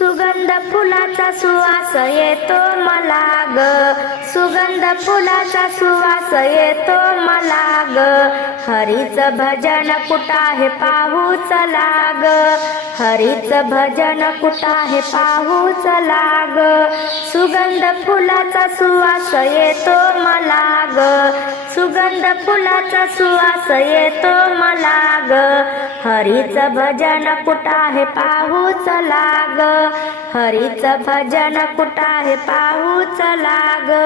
सुगंध फुलाचा सुवास येतो मला ग. सुगंध फुलाचा सुवास येतो मला ग. हरीच भजन कुठाहे पाहू चला ग. हरीच भजन कुठाहे पाहू चला ग. सुगंध फुलाचा सुवास येतो मला ग. सुगंध फुलाचा सुवास येतो मला ग. हरीच भजन कुठं आहे पाहू चला ग हरीच भजन कुठं आहे पाहू चला ग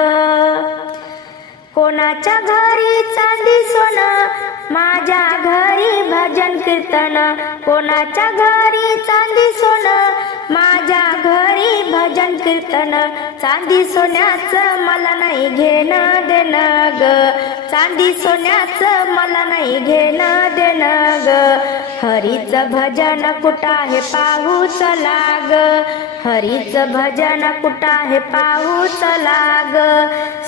कोणाच्या घरी चांदी सोनं माझ्या घरी भजन कीर्तन. कोणाच्या घरी चांदी सोनं माझ्या घरी भजन कीर्तन. चांदी सोन्याचं मला नाही घेणं देणं ग. चांदी सोन्याचं मला नाही घेणं देणं ग. हरीच भजन कुठं आहे पाहू चला ग. हरीच भजन कुठं आहे पाहू चला ग.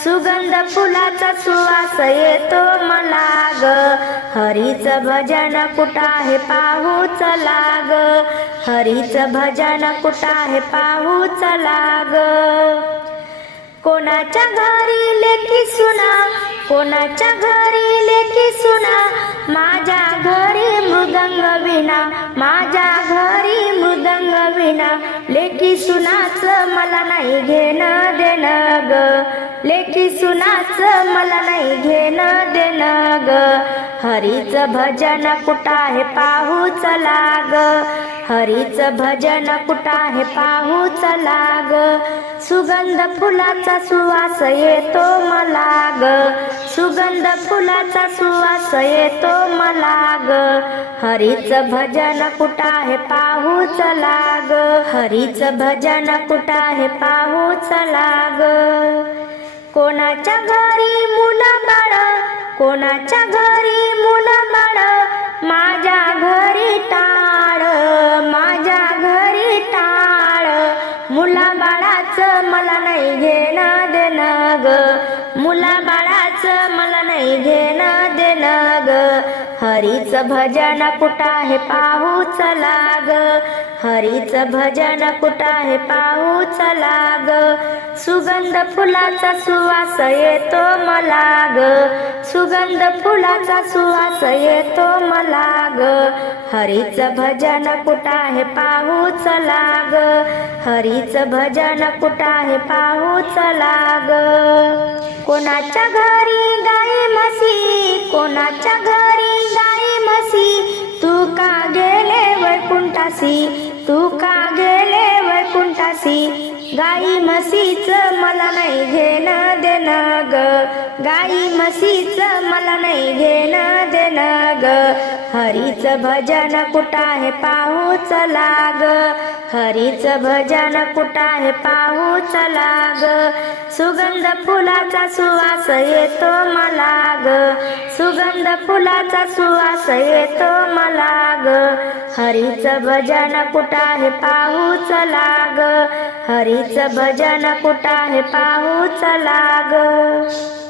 सुगंध फुलाचा सुवास येतो मला. ग हरीच भजन कुठं आहे पाहू चला ग हरीच भजन कुठं आहे पाहू चला ग कोणाच्या घरी लेखी सुना कोणाच्या घरी लेखी सुना. माझ्या घरी मृदंग विना माझ्या महिना लेखी सुनाच मला नाही घेणं देणं ग. लेखी सुनाच मला नाही घेणं देणं ग. हरीच भजन कुठं आहे पाहू चला ग. हरीच भजन कुठं आहे पाहू चला ग. सुगंध फुलाचा सुवास येतो मला ग. सुगंध फुलाचा सुवास येतो मला ग. हरीच भजन कुठं आहे पाहू चला हरीच भजन कुठं आहे पाहू चला कोणाच्या घरी मुलं बाळ कोणाच्या घरी मुलं बाळ माझ्या घरी टाळ माझ्या घरी टाळ. मुला बाळाचं मला नाही घेणं देणं ग. मुला बाळाचं मला नाही घेणं हरीच भजन कुठं आहे पाहू चला ग. हरीच भजन कुठं आहे पाहू चला ग. सुगंध फुलाचा सुवास येतो मला ग. सुगंध फुलाचा सुवास येतो मला ग. हरीच भजन कुठं आहे पाहू चला ग. हरीच भजन कुठं आहे पाहू चला ग. कोणाच्या घर गाई म्हशीच मला नाही घेणं देणं ग. गाई म्हशीच मला नाही घेणं देणं ग. हरीच भजन कुठं आहे पाहू चला ग हरीच भजन कुठं आहे पाहू चला ग सुगंध फुलाचा सुवास येतो मला ग. सुगंध फुलाचा सुवास येतो मला ग. हरीच भजन कुठं आहे पाहू चला हरीच भजन कुठं आहे? पाहू चला ग